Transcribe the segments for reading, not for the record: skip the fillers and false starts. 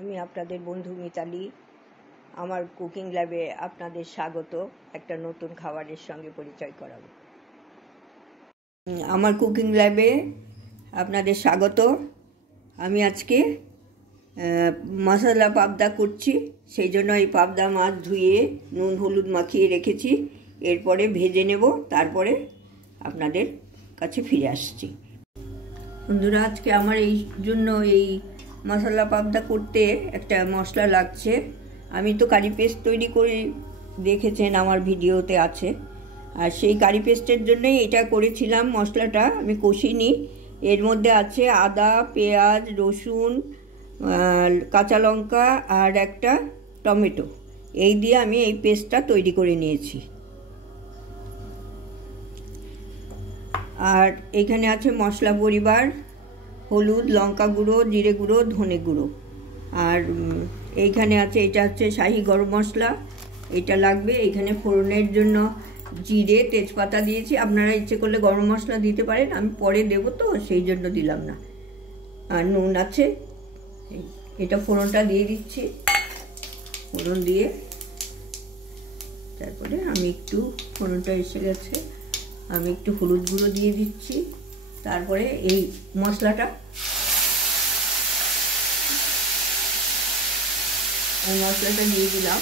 আমি আপনাদের বন্ধু মিতালি। আমার কুকিং ল্যাবে আপনাদের স্বাগত। একটা নতুন খাবারের সঙ্গে পরিচয় করাবো। আমার কুকিং ল্যাবে আপনাদের স্বাগত। আমি আজকে মশলা পাবদা করছি, সেই জন্য এই পাবদা মাছ ধুয়ে নুন হলুদ মাখিয়ে রেখেছি। এরপরে ভেজে নেব, তারপরে আপনাদের কাছে ফিরে আসছি। বন্ধুরা, আজকে আমার এই জন্য এই মশলা পাবদা করতে একটা মশলা লাগছে। আমি তো কারি পেস্ট তৈরি করে দেখেছেন, আমার ভিডিওতে আছে। আর সেই কারি পেস্টের জন্যই এটা করেছিলাম। মশলাটা আমি কষিনি। এর মধ্যে আছে আদা, পেঁয়াজ, রসুন, কাঁচা লঙ্কা আর একটা টমেটো। এই দিয়ে আমি এই পেস্টটা তৈরি করে নিয়েছি। আর এখানে আছে মশলা পরিবার: হলুদ, লঙ্কা গুঁড়ো, জিরে গুঁড়ো, ধনে গুঁড়ো। আর এইখানে আছে, এটা হচ্ছে শাহি গরম মশলা, এটা লাগবে। এখানে ফোড়নের জন্য জিরে, তেজপাতা দিয়েছি। আপনারা ইচ্ছে করলে গরম মশলা দিতে পারেন, আমি পরে দেবো তো সেই জন্য দিলাম না। আর নুন আছে। এটা ফোড়নটা দিয়ে দিচ্ছি। ফোড়ন দিয়ে তারপরে আমি একটু, ফোড়নটা এসে গেছে, আমি একটু হলুদ গুঁড়ো দিয়ে দিচ্ছি। তারপরে এই মশলাটা দিয়ে দিলাম।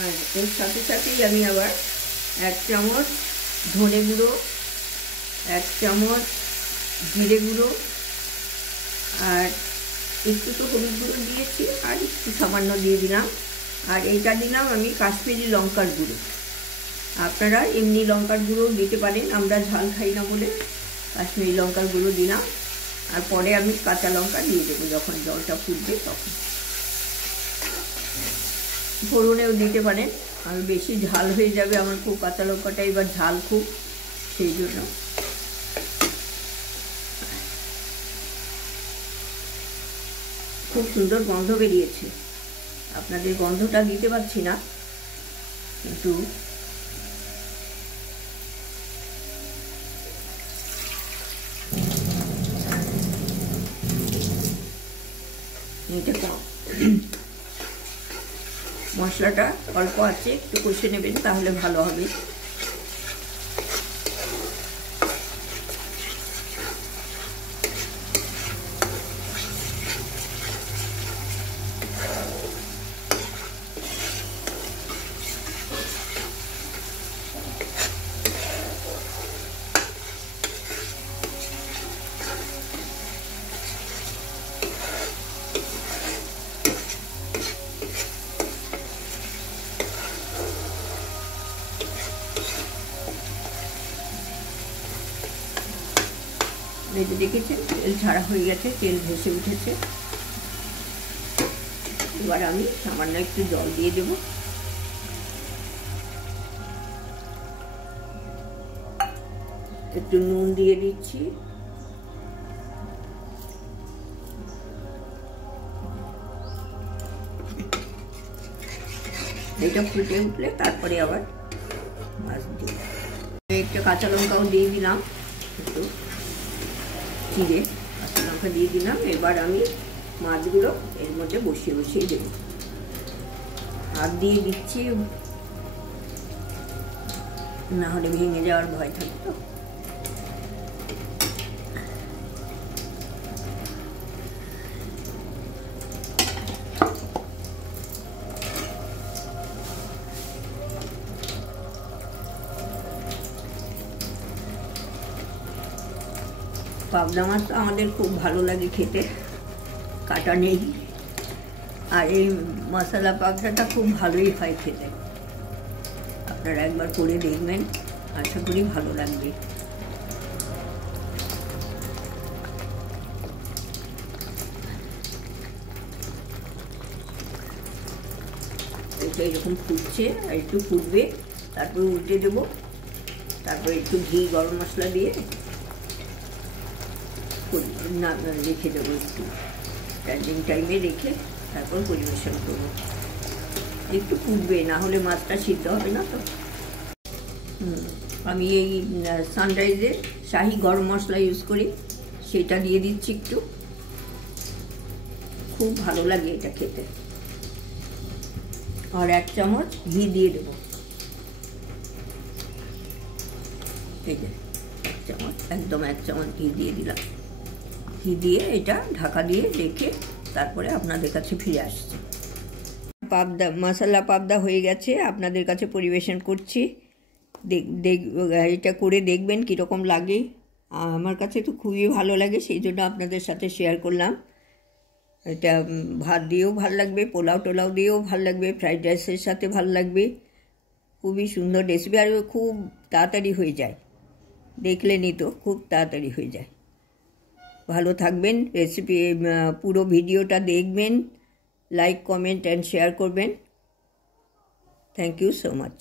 আর এর সাথে সাথেই আমি আবার 1 চামচ ধনে গুঁড়ো, 1 চামচ জিরে গুঁড়ো, আর একটু তো হলুদ গুঁড়ো দিয়েছি, আর একটু সামান্য দিয়ে দিলাম। আর এইটা দিলাম আমি কাশ্মীরি লঙ্কার গুঁড়ো। আপনারা এমনি লঙ্কার গুঁড়ো দিতে পারেন, আমরা ঝাল খাই না বলে কাশ্মীরি লঙ্কার গুঁড়ো দিলাম। আর পরে আমি কাঁচা লঙ্কা দিয়ে দেবো যখন জলটা ফুটবে তখন। ফোড়নেও দিতে পারেন, আমি বেশি ঝাল হয়ে যাবে আমার, খুব কাঁচা লঙ্কাটা এবার ঝাল খুব, সেই জন্য। খুব সুন্দর গন্ধ বেরিয়েছে। আপনাদের গন্ধটা দিতে পারছি না, কিন্তু মশলাটা অল্প আছে, একটু কষে নেবেন, তাহলে ভালো হবে। ভেজে দেখেছেন, তেল ছাড়া হয়ে গেছে, তেল ভেসে উঠেছে। এবার আমি সামান্য একটু জল দিয়ে দেব। একটু নুন দিয়ে দিচ্ছি। এটা ফুটে উঠলে তারপরে আবার মাছ দিয়ে একটা কাঁচা লঙ্কাও দিয়ে দিলাম, একটু চিড়ে কাঁচা লঙ্কা দিয়ে দিলাম। এবার আমি মাছগুলো এর মধ্যে বসিয়ে দেব। হাত দিয়ে দিচ্ছি, না হলে ভেঙে যাওয়ার ভয় থাকতো। পাবদা মাছ আমাদের খুব ভালো লাগে খেতে, কাটা নেই। আর এই মশলা পাবদাটা খুব ভালোই হয় খেতে। আপনারা একবার করে দেখবেন, আশা করি ভালো লাগবে। এটা এরকম ফুটছে, আর একটু ফুটবে, তারপরে উল্টে দেবো। তারপরে একটু ঘি, গরম মশলা দিয়ে রেখে দেবো, একটু স্ট্যান্ডিং টাইমে রেখে তারপর পরিবেশন করবো। একটু ফুটবে, না হলে মাছটা সিদ্ধ হবে না তো। আমি এই সানরাইজের শাহি গরম মশলা ইউজ করি, সেটা দিয়ে দিচ্ছি একটু। খুব ভালো লাগে এটা খেতে। আর 1 চামচ ঘি দিয়ে দেবো, এই যে 1 চামচ, একদম 1 চামচ ঘি দিয়ে দিলাম। ঘি দিয়ে এটা ঢাকা দিয়ে রেখে তারপরে আপনাদের কাছে ফিরে আসছি। পাবদা, মশলা পাবদা হয়ে গেছে, আপনাদের কাছে পরিবেশন করছি। এটা করে দেখবেন কীরকম লাগে। আমার কাছে তো খুবই ভালো লাগে, সেই জন্য আপনাদের সাথে শেয়ার করলাম। এটা ভাত দিয়েও ভাল লাগবে, পোলাও টোলাও দিয়েও ভাল লাগবে, ফ্রাইড রাইসের সাথে ভাল লাগবে। খুবই সুন্দর রেসিপি, আর খুব তাড়াতাড়ি হয়ে যায়, দেখলেনই তো খুব তাড়াতাড়ি হয়ে যায়। ভালো থাকবেন, রেসিপি পুরো ভিডিওটা দেখবেন, লাইক কমেন্ট অ্যান্ড শেয়ার করবেন। Thank you so much.